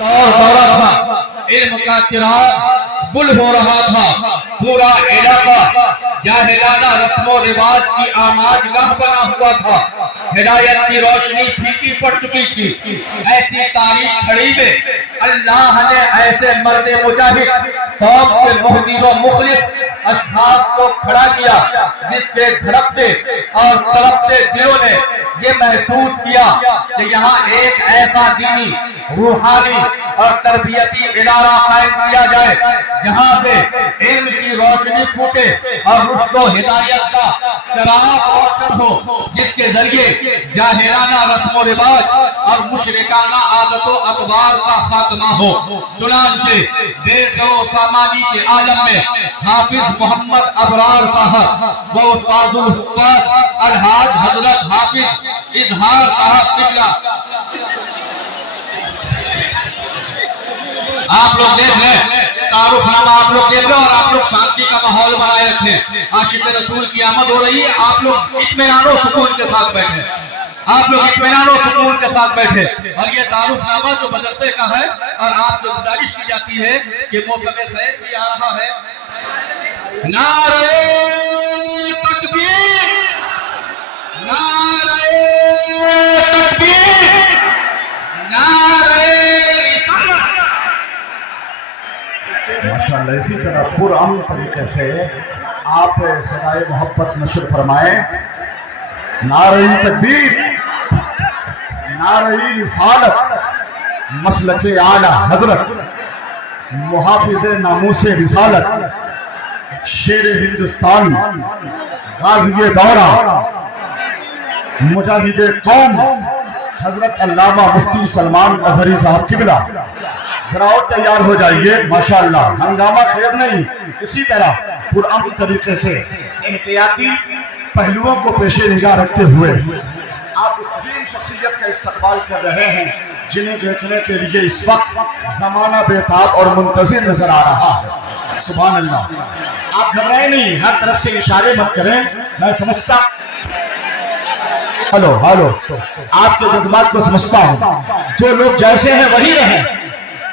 दौरा था, इल्म का चिराग गुल हो रहा था, पूरा इलाका जाहिलाना रस्मो रिवाज की आमाजगाह बना हुआ था, हिदायत की रोशनी फीकी पड़ चुकी थी। ऐसी तारीख खड़ी में अल्लाह ने ऐसे मर्द मुजाहिद कौम के मुहजिब व मुखलिस अशखास को खड़ा किया, जिसके धड़कते और तड़पते दिलों ने ये महसूस किया कि यहाँ एक ऐसा दीनी, रूहानी और तरबियती इदारा कायम किया जाए जहाँ से इल्म की रोशनी फूटे और रुश्द व हिदायत का चिराग रोशन हो, जिसके जरिए जाहिलाना रस्म रिवाज और मुशरिकाना आदतों अखबार का खात्मा हो। चुनांचे देश व सामानी के आलम में हाफिज मोहम्मद अबरार साहब व उस्ताजुल हुफ़्फ़ाज़ अलहाज हजरत हाफिज इजहार साहब किबला, आप लोग देख रहे हैं तारुफनामा, आप लोग देख रहे हैं और आप लोग शांति का माहौल बनाए रखें। आशिक रसूल की आमद हो रही है, आप लोग इत्मीनान और सुकून के साथ बैठे, आप लोग इत्मीनान और सुकून के साथ बैठे। और ये तारुफनामा जो मदरसे का है और आपसे गुजारिश की जाती है कि मौसम खैर भी आ रहा है, नारे तकबीर, नारे तकबीर, नारे माशाअल्लाह। इसी तरह पुरअमन तरीके से आप सदाए मोहब्बत नशर फरमाएं। नारे तकबीर, नारे रिसालत, मसलके आला हजरत, मुहाफिज नामूसे रिसालत, शेर हिंदुस्तान, गाज़ी दौरा, मुजाहिद कौम हजरत अल्लामा मुफ्ती सलमान अजहरी साहब किबला, जरा और तैयार हो जाइए। माशाअल्लाह, हंगामा खेज नहीं, इसी तरह पुरअमन तरीके से एहतियाती पहलुओं को पेशे निगाह रखते हुए आप उस अजीम शख्सियत का इस्तकबाल कर रहे हैं जिन्हें देखने के लिए इस वक्त जमाना बेताब और मुंतज़िर नजर आ रहा है। सुभान अल्लाह। आप घबराए नहीं, हर तरफ से इशारे मत करें, मैं समझता, हेलो हेलो, आपके जज्बात को समझता हूँ। जो लोग जैसे हैं वही रहें,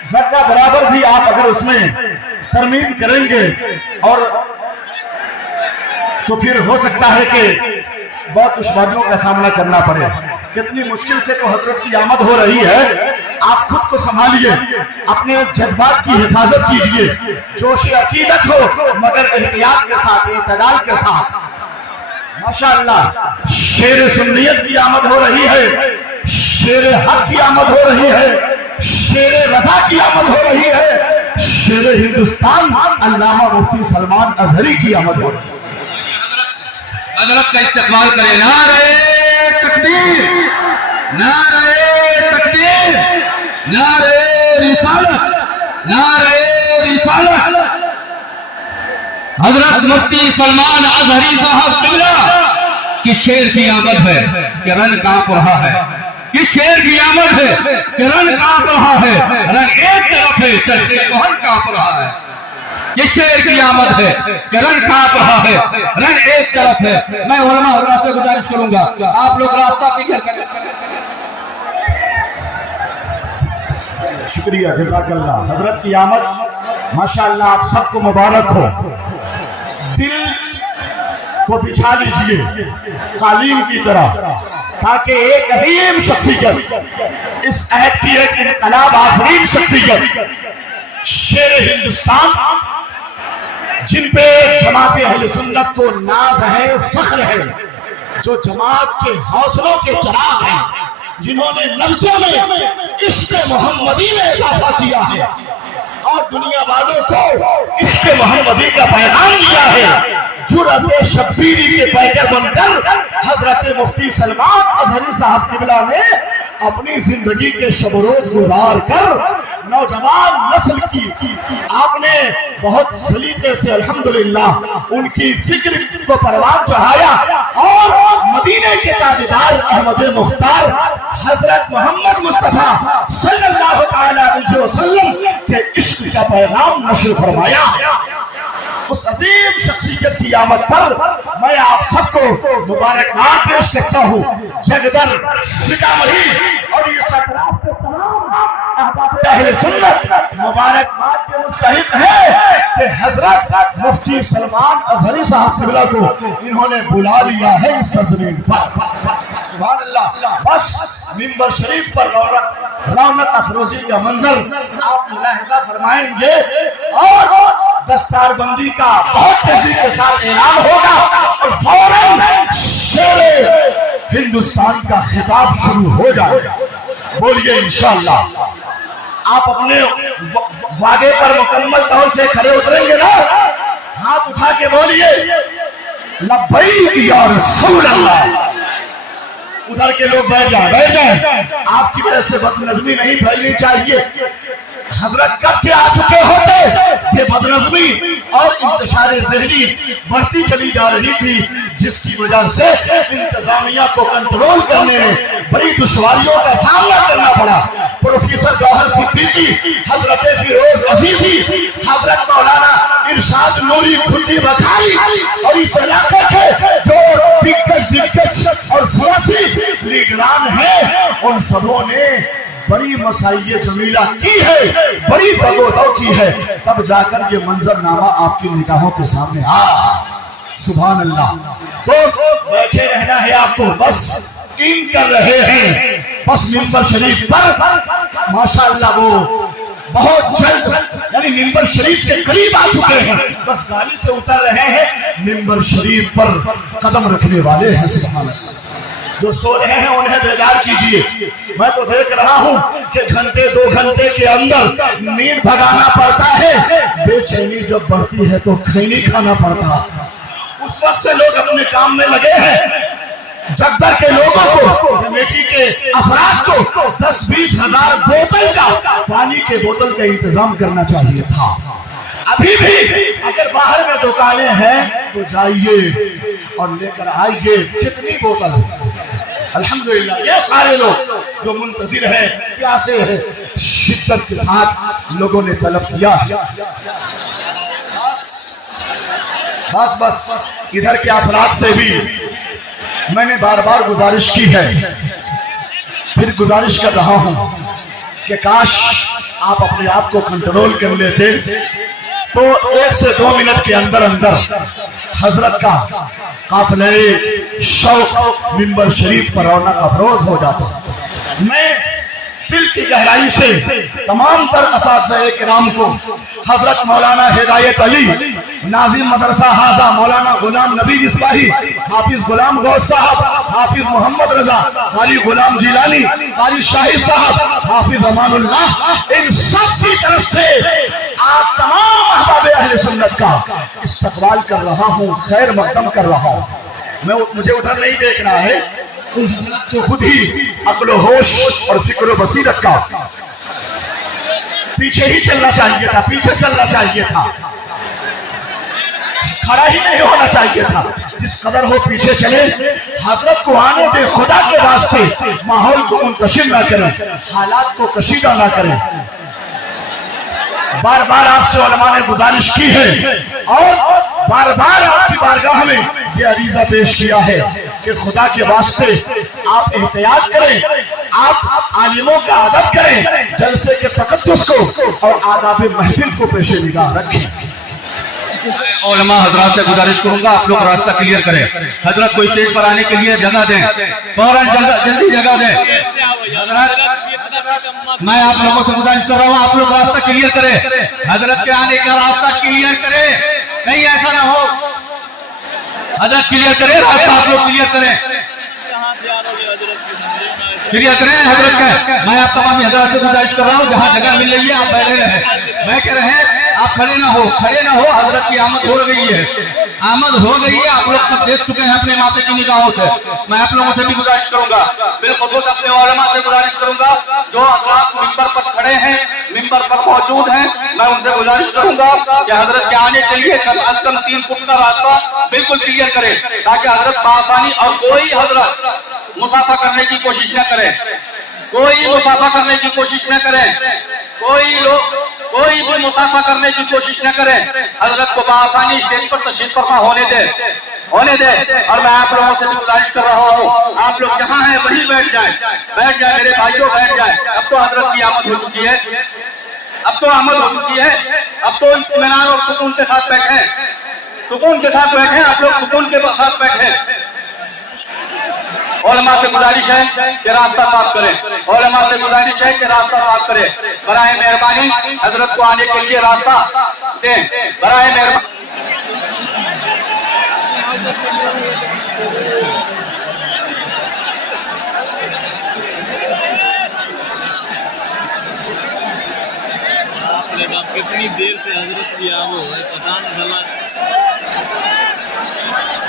ज़र्रा बराबर भी आप अगर उसमें तरमीम करेंगे और तो फिर हो सकता है कि बहुत दुश्वारियों का सामना करना पड़े। कितनी मुश्किल से तो हजरत की आमद हो रही है। आप खुद को संभालिए, अपने जज्बात की हिफाजत कीजिए, जोश अकीदत हो मगर एहतियात के साथ, इत्तदाल के साथ। माशाअल्लाह, शेर सुन्नियत की आमद हो रही है, शेर हक की आमद हो रही है, शेर रज़ा की आमद हो रही है, शेर हिंदुस्तान अल्लामा मुफ्ती सलमान अजहरी की आमद हो रही है। हजरत का इस्तेमाल करें। नारे तकबीर, नारे तकबीर, नारे रिसालत, नारे रिसालत। हजरत मुफ्ती सलमान अजहरी साहब किबला की शेर की आमद है कि रन कांप रहा है, कि शेर की आमद है कि रन कांप रहा है, रन एक तरफ है चलते कोहन कांप रहा है। ये शेर की आमद है कि रन कांप रहा है, रन एक तरफ है। मैं उलमा हजरात से गुजारिश करूंगा, आप लोग रास्ता क्लियर करें। शुक्रिया, जज़ाकल्लाह। हजरत की आमद माशाअल्लाह आप सबको मुबारक हो। दिल को बिछा लीजिए कालीन की तरह, ताकि एक अजीम शख्सियत, इस अहद की एक इनकलाब आफरीन शख्सियत, शेर हिंदुस्तान, जिन पे जमात अहले सुन्नत को नाज है, फख्र है, जो जमात के हौसलों के चिराग हैं, जिन्होंने नफ्सों में इश्क़ मोहम्मदी में इजाफा किया है और दुनिया वालों को इश्क़ मोहम्मदी का पैगाम दिया है। जुर्रत शब्बीरी के पैकर बनकर हजरत मुफ्ती सलमान अजहरी साहब किबला ने अपनी जिंदगी के शब रोज गुजार कर नौजवान नस्ल की आपने बहुत सलीके से अल्हम्दुलिल्लाह उनकी फिक्र को परवान चढ़ाया और मदीने के ताजदार अहमद मुख्तार हजरत मोहम्मद मुस्तफा सल्लल्लाहु अलैहि वसल्लम के इश्क का पैगाम नशर फरमाया। اس عظیم شخصیت کی آمد پر میں آپ سب کو مبارکباد پیش کرتا ہوں. جگدر سیتامڑھی اور یہ سکرات کے تمام احباب اہل سنت مبارکباد کے مستحق ہے کہ حضرت مفتی سلمان اظہری صاحب قبلہ کو انہوں نے بلا لیا ہے اس سرزمین پر. سبحان اللہ. بس منبر شریف پر رونق افروزی کا منظر آپ ملاحظہ فرمائیں گے اور دستار بندی کا بہت تیزی کے ساتھ اعلان ہوگا اور فوراً شیر ہندوستان کا خطاب شروع ہو جائے گا. بولیے انشاءاللہ. آپ اپنے وعدے پر مکمل طور سے کھڑے اتریں گے نا؟ ہاتھ اٹھا کے بولیے لبیک یا رسول اللہ. ادھر کے لوگ بیٹھ جائیں. آپ کی وجہ سے بد نظمی نہیں پھیلنی چاہیے. حضرت کب کے آ چکے ہوتے کہ بد نظمی اور انتشار ذہنی بڑھتی چلی جا رہی تھی، جس کی وجہ سے انتظامیہ کو کنٹرول کرنے میں بڑی دشواریوں کا سامنا کرنا پڑا. پروفیسر گوہر صدیقی، حضرت فیروز عزیزی، حضرت مولانا ارشاد نوری کھلتی بکھاری اور اس علاقے کے جو دگج اور سیاسی لیڈران ہیں، ان سبوں نے بڑی مسائل جمیلہ کی ہے، بڑی دگودو کی ہے. تب جا کر یہ منظر نامہ آپ کی نگاہوں کے سامنے آیا. سبحان اللہ. تو بیٹھے رہنا ہے آپ کو، بس ان کر رہے ہیں. بس منبر شریف پر ماشاءاللہ وہ بہت جلد یعنی منبر شریف کے قریب آ چکے ہیں. بس گاڑی سے اتر رہے ہیں، منبر شریف پر قدم رکھنے والے ہیں. سبحان اللہ. جو سو رہے ہیں انہیں بیدار کیجئے. میں تو دیکھ رہا ہوں کہ گھنٹے 2 گھنٹے کے اندر نیند بھگانا پڑتا ہے. بے چینی جب بڑھتی ہے تو کھینی کھانا پڑتا. اس وقت سے لوگ اپنے کام میں لگے ہیں. جگدر کے لوگوں کو، کمیٹی کے افراد کو 10-20 ہزار بوتل کا پانی کے بوتل کا انتظام کرنا چاہیے تھا. ابھی بھی اگر باہر میں دکانیں ہیں تو جائیے اور لے کر آئیے جتنی بوتل ہو. الحمدللہ یہ سارے لوگ جو منتظر ہیں، پیاسے ہیں، شدت کے ساتھ لوگوں نے طلب کیا. بس ادھر کے افراد سے بھی میں نے بار بار گزارش کی ہے، پھر گزارش کر رہا ہوں کہ کاش آپ اپنے آپ کو کنٹرول کر لیتے تو 1 سے 2 منٹ کے اندر حضرت کا قافلہ شوق منبر شریف پر رونق افروز ہو جاتا. میں دل کی گہرائی سے تمام تر اساتذہ کرام کو، حضرت مولانا ہدایت علی ناظم مدرسہ حاضہ، مولانا غلام نبی مصباحی، حافظ غلام غوث صاحب، حافظ محمد رضا، قاری غلام جیلانی، قاری شاہد صاحب، حافظ امان اللہ، ان سب کی طرف سے آپ تمام احباب اہل سنت کا استقبال کر رہا ہوں، خیر مقدم کر رہا ہوں. مجھے ادھر نہیں دیکھنا ہے. ان حضرات کو خود ہی عقل و ہوش اور فکر و بصیرت کا پیچھے ہی چلنا چاہیے تھا، پیچھے چلنا چاہیے تھا، کھڑا ہی نہیں ہونا چاہیے تھا. جس قدر ہو پیچھے چلے. حضرت کو آنے دے خدا کے واسطے. ماحول کو منتشر نہ کریں، حالات کو کشیدہ نہ کریں. بار بار آپ سے علماء نے گزارش کی ہے اور بار بار آپ کی بارگاہ میں یہ عریضہ پیش کیا ہے کہ خدا کے واسطے آپ احتیاط کریں، آپ عالموں کا ادب کریں، جلسے کے تقدس کو اور آداب محفل کو پیش نگاہ رکھیں. علماء حضرات سے گزارش کروں گا آپ لوگ راستہ کلیئر کریں. حضرت کو اسٹیج پر آنے کے لیے جگہ دیں، فوراً جلدی جگہ دیں. میں آپ لوگوں سے گزارش کر رہا ہوں آپ لوگ راستہ کلیئر کریں، حضرت کے آنے کا راستہ کلیئر کریں. نہیں ایسا نہ ہو، حضرت کلیئر کریں، راستہ آپ لوگ کلیئر کریں، کلیئر کریں حضرت کا. میں آپ تمام حضرات سے گزارش کر رہا ہوں جہاں جگہ مل رہی ہے آپ بیٹھے رہیں، بیٹھے رہیں، آپ کھڑے نہ ہو. حضرت کی آمد ہو گئی ہے، آپ لوگ سب دیکھ چکے ہیں اپنے ماتھے کی نگاہوں سے. میں آپ لوگوں سے بھی گزارش کروں گا، بالخصوص اپنے علماء سے گزارش کروں گا جو حضرات ممبر پر کھڑے ہیں، ممبر پر موجود ہیں. میں ان سے گزارش کروں گا کہ حضرت کے آنے کے لیے کم از کم 3 فٹ کا راستہ بالکل کلیئر کریں تاکہ حضرت بآسانی، اور کوئی حضرت مسافہ کرنے کی کوشش نہ کریں، کوئی مسافہ کرنے کی کوشش نہ کریں، कोई भी मुसाफा करने की कोशिश न करे, हजरत को बआसानी स्टेज पर तशरीफ फरमा होने दे। और मैं आप लोगों से भी गुजारिश कर रहा हूँ, आप लोग जहाँ हैं वहीं बैठ जाए मेरे भाइयों, बैठ जाए। अब तो हजरत की आमद हो चुकी है, अब तो आमद हो चुकी है, अब तो इत्मीनान और सुकून के साथ बैठे, सुकून के साथ बैठे, आप लोग सुकून के साथ बैठे। उलमा से गुजारिश है कि रास्ता साफ करें, उलमा से गुजारिश है कि रास्ता साफ करें। बराए मेहरबानी हजरत को आने के लिए रास्ता दें, बराए मेहरबानी। कितनी देर से हजरत की आमद है, पता नहीं चला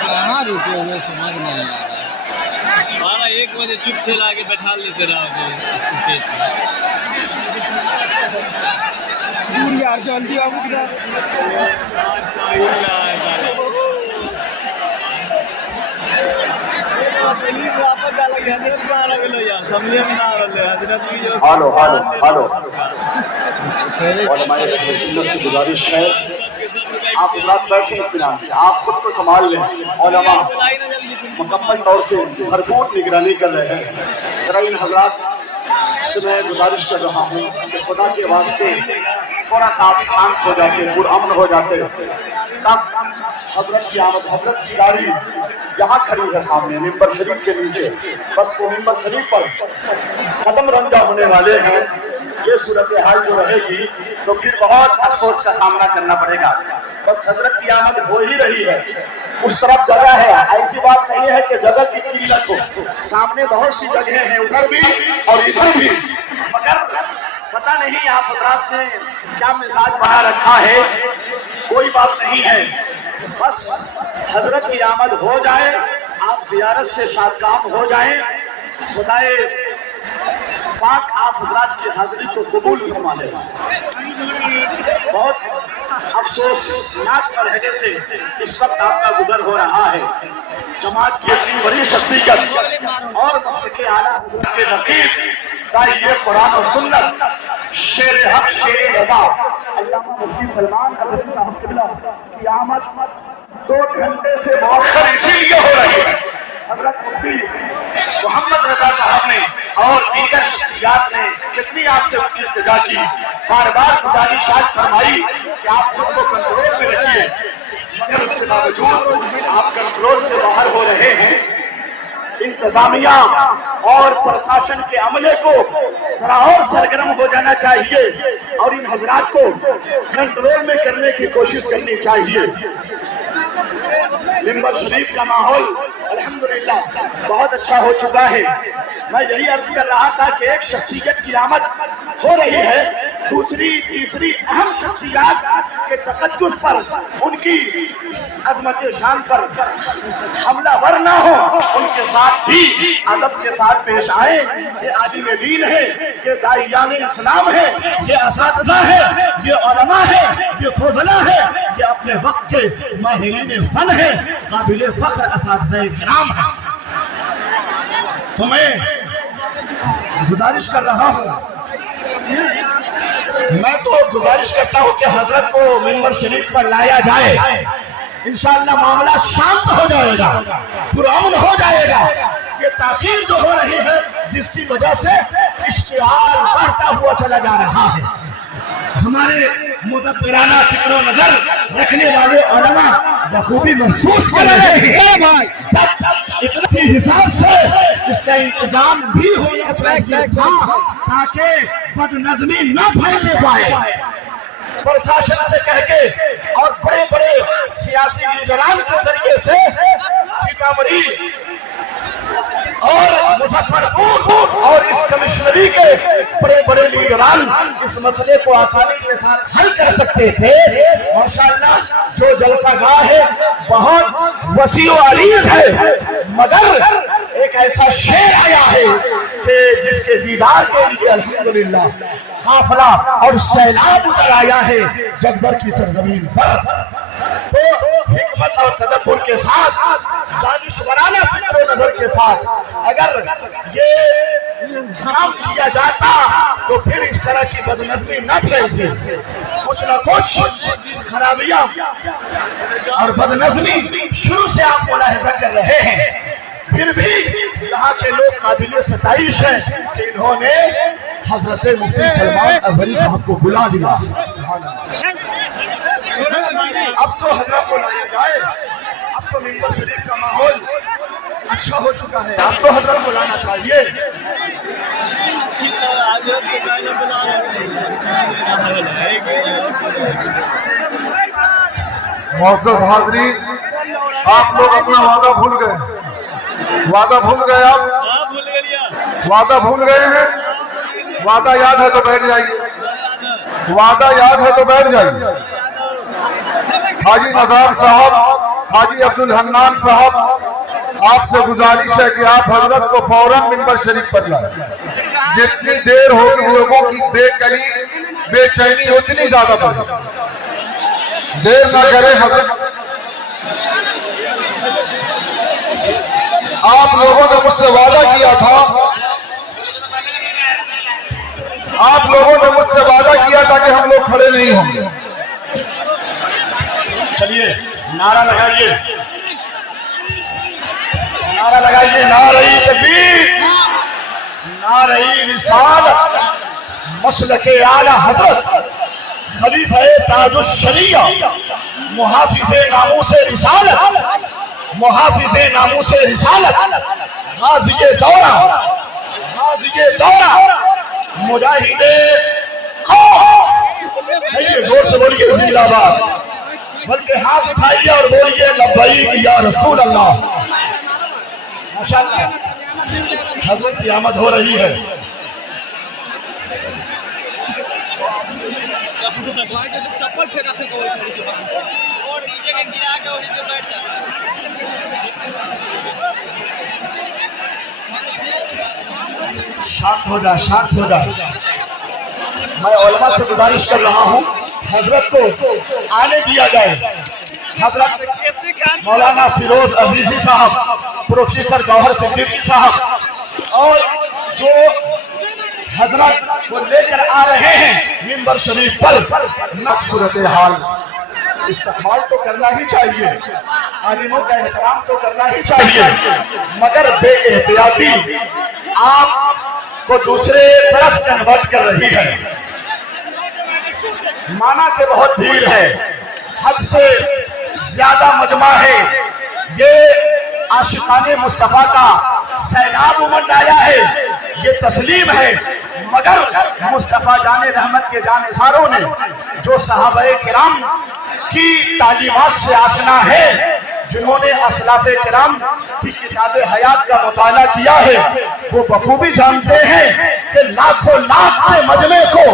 कहाँ रुके हुए, समझ नहीं आ रहा। 12-1 बजे चुप से लाके बैठा लेते रहोगे स्टेज पे। यार जल्दी आओ हेलो और हमारे से गुजारिश है आप रात बैठे इत्मीनान से, आप खुद को संभाल लें। उलमा मुकम्मल तौर से भरपूर निगरानी कर रहे हैं। जरा इन हजरात से मैं गुजारिश कर रहा हूँ कि खुदा के वास्ते थोड़ा सा आप शांत हो जाते, पुरअमन हो जाते। तब हजरत की आमद, हजरत की गाड़ी यहाँ खड़ी है सामने मिंबर शरीफ के नीचे, बस वो मिंबर शरीफ पर कदम रंजा होने वाले हैं। ये सूरत हाल जो रहेगी तो फिर बहुत अफसोस का सामना करना पड़ेगा। बस हजरत की आमद हो ही रही है, उस तरफ जगह है, ऐसी बात नहीं है कि जगह की किल्लत हो, सामने बहुत सी जगह है, उधर भी और इधर भी, मगर पता नहीं आप हजरात ने क्या मिजाज बना रखा है। कोई बात नहीं है, बस हजरत की आमद हो जाए, आप जियारत से शादकाम हो जाए। खुदाए पाक आप हजरात की हाजिरी को कबूल फरमा ले। बहुत अफसोसनाक लहजे से इस वक्त आपका गुजर हो रहा है। जमात की इतनी बड़ी शख्सियत और मस्जिद आला के नकीब ये कुरान और सुन्नत, शेर हक शेर रबा अल्लामा मुफ्ती सलमान अज़हरी साहब क़िबला की आमद 2 घंटे से मौखर इसीलिए हो रही है। हजरत मुफ्ती मोहम्मद रजा साहब ने और दीगर शख्सियात ने कितनी आपसे इल्तिजा की, बार बार गुजारिश फरमाई कि आप खुद को कंट्रोल में रखिए, मगर उसके बावजूद आप कंट्रोल से बाहर हो रहे हैं। इंतजामिया और प्रशासन के अमले को जरा और सरगर्म हो जाना चाहिए और इन हजरात को कंट्रोल में करने की कोशिश करनी चाहिए। मिंबर शरीफ का माहौल अल्हम्दुलिल्लाह बहुत अच्छा हो चुका है। मैं यही अर्ज कर रहा था कि एक शख्सियत की आमद हो रही है, दूसरी तीसरी अहम शख्सियत के तकद्दुस पर, उनकी अजमत शान पर हमलावर ना हो, उनके साथ भी अदब के साथ पेश आए। ये आलिम दीन है, ये दाइयान इस्लाम है, ये असातिज़ा है, ये उलमा है, ये फज़ला है, ये अपने वक्त के माहिरीन फन है, काबिल फख्र असातिज़ाए किराम है। तो मैं गुजारिश कर रहा हूँ, मैं तो गुजारिश करता हूँ कि हजरत को मिंबर शरीफ पर लाया जाए। इंशाअल्लाह मामला शांत हो जाएगा, पुरअमन हो जाएगा। ये ताखीर जो हो रही है, जिसकी वजह से इश्तिहाल बढ़ता हुआ चला जा रहा है, हमारे मुदब्बिराना फिक्र नजर रखने वाले उलमा बखूबी महसूस कर रहे हैं। इसी हिसाब से इसका इंतजाम भी होना चाहिए ताकि बदनज़मी न फैलने पाए। प्रशासन से कह के और बड़े बड़े सियासी लीडरान के जरिए से सीतामढ़ी और मुजफ्फरपुर और इस कमिश्नरी के बड़े बड़े लीडरान इस मसले को आसानी के साथ हल कर सकते थे। माशाअल्लाह जो जलसागाह है बहुत वसी और अरीज है, मगर एक ऐसा शेर आया है कि जिसके दीदार के लिए अल्हम्दुलिल्लाह काफिला और सैलाब उतर आया है जगदर की सरजमीन पर। तो हिकमत और तदब्बुर के साथ, दानिशवराना फिक्र नजर के साथ अगर ये काम किया जाता तो फिर इस तरह की बदनज़मी न फैलती। कुछ न कुछ खराबियां और बदनज़मी शुरू से आप मुलाहिजा कर रहे हैं, फिर भी यहाँ के लोग काबिल सताइश हैं कि इन्होंने हजरत मुफ्ती सलमान अजहरी साहब को बुला लिया। अब तो हजरत को लाया जाए, अब तो मिंबर शरीफ का माहौल अच्छा हो चुका है, अब तो हजरत को लाना चाहिए। मुअज़्ज़ज़ हाज़रीन, आप लोग अपना वादा भूल गए, वादा भूल गए, आप वादा भूल गए हैं। वादा याद है तो बैठ जाइए, वादा याद है तो बैठ जाइए। हाजी नज़ाम साहब, हाजी अब्दुल हन्नान साहब, आपसे गुजारिश है कि आप हजरत को फौरन मिंबर शरीफ पर लाएं। जितनी देर होगी लोगों की बेकली बेचैनी उतनी ज्यादा बढ़ेगी। देर ना करें हजरत। आप लोगों ने मुझसे वादा किया था, आप लोगों ने मुझसे वादा किया था कि हम लोग खड़े नहीं होंगे। चलिए नारा लगाइए, नारा लगाइए, नारे तकबीर, नारे रिसालत, मसलके आला हजरत, खलीफा ताजुश शरिया, मुहाफिज़े नामूसे रिसालत, मुहाफिज़े नामूसे रिसालत, गाज़िये दौरा, गाज़िये दौरा, मुजाहिदे कौम। जोर से बोलिए जिंदाबाद, बल्कि हाथ उठाइए और बोलिए लब्बैक या रसूल अल्लाह। माशाअल्लाह, हजरत की आमद हो रही है। चप्पल फेंका थे और डीजे के गिरा के वहीं पे बैठ जा। शांत हो जा, शांत हो जा। मैं उलमा से गुजारिश कर रहा हूँ हजरत को आने दिया जाए। हजरत मौलाना फिरोज अजीजी साहब, प्रोफेसर गौहर सिद्दीकी साहब और जो हजरत को लेकर आ रहे हैं मिंबर शरीफ पर, सूरत हाल इस्तेमाल तो करना ही चाहिए, आलिमों का एहतराम तो करना ही चाहिए, मगर बेएहतियाती आपको दूसरे तरफ कन्वर्ट कर रही है। माना के बहुत भीड़ है, हद से ज्यादा मजमा है, ये आशिकाने मुस्तफा का सैलाब उमड़ आया है, ये तस्लीम है। मगर मुस्तफा जाने रहमत के जानिसारों ने जो सहाबाए किराम की तालीमात से आशना है, जिन्होंने असलाफे किराम की किताबे हयात का मुताला किया है, वो बखूबी जानते हैं कि लाखों लाख के मजमे को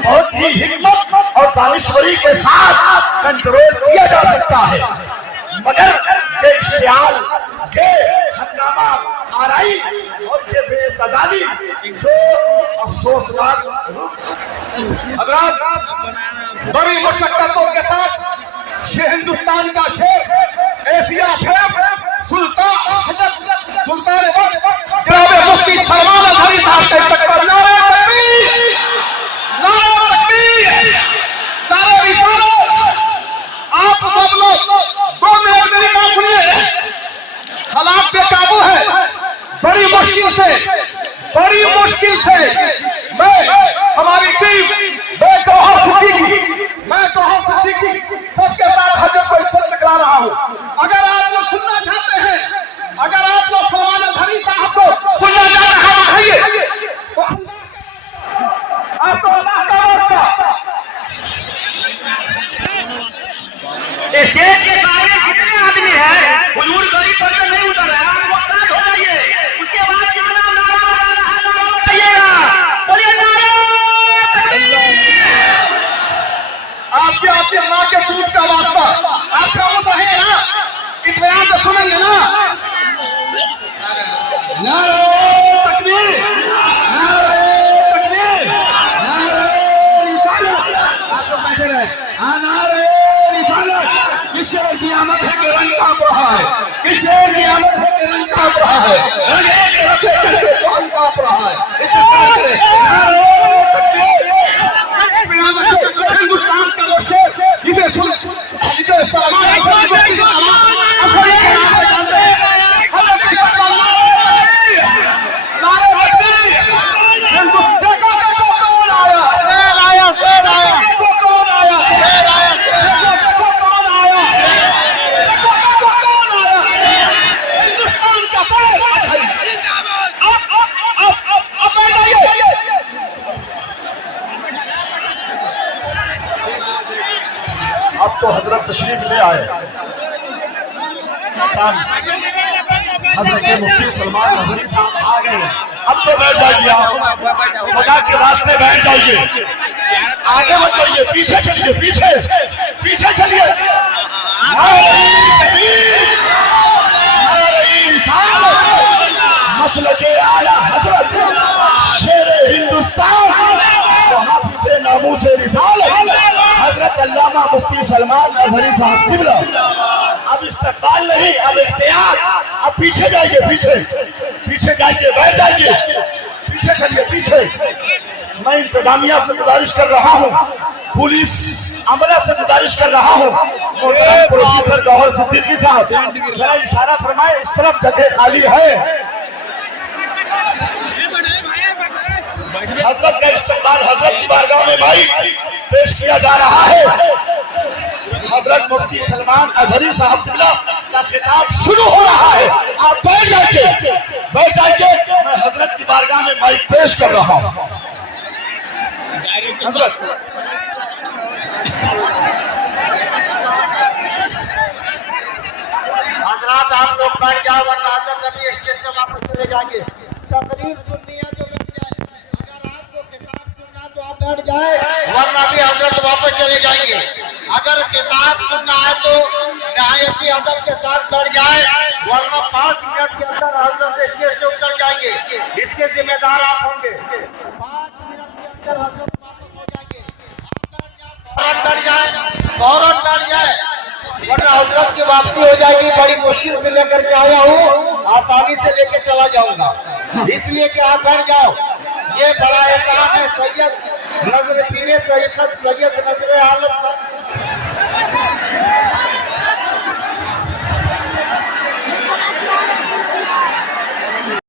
बहुत ही हिम्मत और दानिश्वरी के साथ कंट्रोल किया जा सकता है। मगर एक ख्याल के हंगामा आराई और के बेतजाली जो अफसोसनाक बड़ी मुशक्कतों के साथ हिंदुस्तान का शेर एशिया फेम सुल्तान जनाब मुफ्ती सलमान अजहरी साहब के टक्कर नारे तकबीर, नारे तकबीर, नारे रिसालत। आप सब लोग दो मिनट मेरी बात सुनिए। हालात बेकाबू है, बड़ी मुश्किल से मैं हमारी टीम मैं गौहर सिद्दीकी सबके साथ हजरत को इज्जत दिला रहा हूँ। अगर आप लोग सुनना चाहते हैं, अगर आप लोग सलमान अजहरी साहब को सुनना चाहते हैं उठाइए, आप तो अल्लाह का वास्ता स्टेज के बारे कितने आदमी हैं, हुजूर गरीब पर नहीं उतर रहा है, आप मुहताज हो जाइए। उसके बाद कितना नारा लगाना है, नारा लगाइएगा, बोलिए नारे तकबीर। आपके माँ के दूध का वास्ता आपका मुंह रहे ना, इत्मीनान से सुनेंगे ना। नारे तकबीर, नारे तकबीर, नारे रिसालत। आप लोग बैठे रहे, नारे रिसालत। किससे क़यामत है कि रंग कांप रहा है, किससे क़यामत है कि रंग कांप रहा है, रंग एक रखे चल के कांप रहा है। اب تو حضرت تشریف لے آئے. حضرت مفتی سلمان نظری صاحب آ گئے. اب تو بیٹھ جائیے آپ, خدا کے واسطے بیٹھ جائیے, آگے مت بڑھیے, پیچھے چلیے, پیچھے چلیے. مسلک اعلیٰ حضرت شیر ہندوستان حافظ ناموس رسالت حضرت علامہ مفتی سلمان نظری صاحب قبلہ. اب استقبال نہیں, اب احتیاط. اب پیچھے جائیے, پیچھے جائیے, بیٹھ جائیے, پیچھے چلیے, پیچھے. میں انتظامیہ سے گزارش کر رہا ہوں, پولیس عملہ سے گزارش کر رہا ہوں, پروفیسر گوہر صدیقی صاحب ذرا اشارہ فرمائے, اس طرف جگہ خالی ہے. حضرت کا استقبال حضرت کی بارگاہ میں بھائی پیش کیا جا رہا ہے. حضرت مفتی سلمان اظہری صاحب قبلہ کا خطاب شروع ہو رہا ہے. آپ بیٹھ جائیے, میں حضرت کی بارگاہ میں مائک پیش کر رہا ہوں. حضرت حضرات آپ لوگ بیٹھ جاؤ ورنہ حضرت ابھی اسٹیج سے واپس چلے جائیں گے. تقریر سننی ہے تو بیٹھ جائے, اگر آپ کو کتاب سننا تو آپ بیٹھ جائیں ورنہ ابھی حضرت واپس چلے جائیں گے. اگر کتاب سننا ہے تو نہایت ہی ادب کے ساتھ بیٹھ جائیں ورنہ 5 منٹ کے اندر حضرت اسٹیج سے اتر جائیں گے. اس کے ذمہ دار آپ ہوں گے. 5 منٹ کے اندر حضرت واپس ہو جائیں گے. آپ بیٹھ جائیں, فوراً بیٹھ جائیں ورنہ حضرت کی واپسی ہو جائے گی. بڑی مشکل سے لے کر کے آیا ہوں, آسانی سے لے کے چلا جاؤں گا, اس لیے کہ آپ بیٹھ جاؤ. یہ بڑا احسان ہے سید نظر پیر طریقت سید نظر عالم